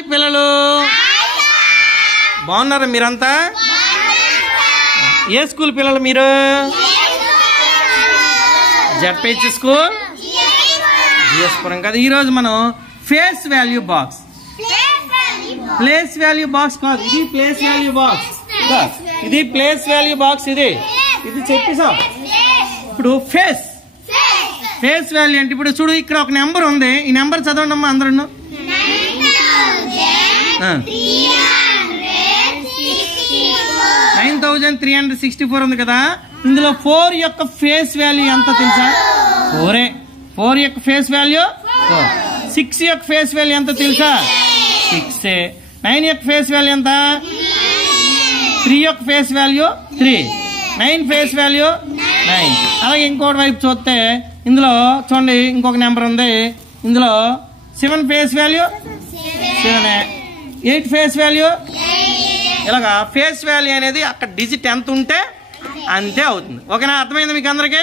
Hi పిల్లలు, బాగున్నారా మీరంతా? ఏ స్కూల్ పిల్లలు మీరు? జెడ్పీహెచ్ స్కూల్ జిఎస్పురం కదా. ఈరోజు మనం face value box, place value box కాదు, ఇది ప్లేస్ వాల్యూ బాక్స్, ఇది ప్లేస్ వాల్యూ బాక్స్. ఇది చెప్పేసాం. ఇప్పుడు ఫేస్ వాల్యూ అంటే ఇప్పుడు చూడు, ఇక్కడ ఒక నెంబర్ ఉంది. ఈ నెంబర్ చదవండి అమ్మా అందరూ. 9364 ఉంది కదా. ఇందులో 4 యొక్క ఫేస్ వాల్యూ ఎంత తెలుసా? 4 యొక్క ఫేస్ వాల్యూ 4. 6 యొక్క ఫేస్ వాల్యూ ఎంత తెలుసా? 6. 9 యొక్క ఫేస్ వాల్యూ ఎంత? 3 యొక్క ఫేస్ వాల్యూ 3. 9 face value 9. అలాగే ఇంకోటి వైపు చూస్తే ఇందులో చూడండి, ఇంకొక నెంబర్ ఉంది. ఇందులో 7 ఫేస్ వాల్యూ 7. 8 face value. ఇలాగా ఫేస్ వాల్యూ అనేది అక్కడ డిజిట్ ఎంత ఉంటే అంతే అవుతుంది. ఓకేనా? అర్థమైంది మీకు అందరికీ?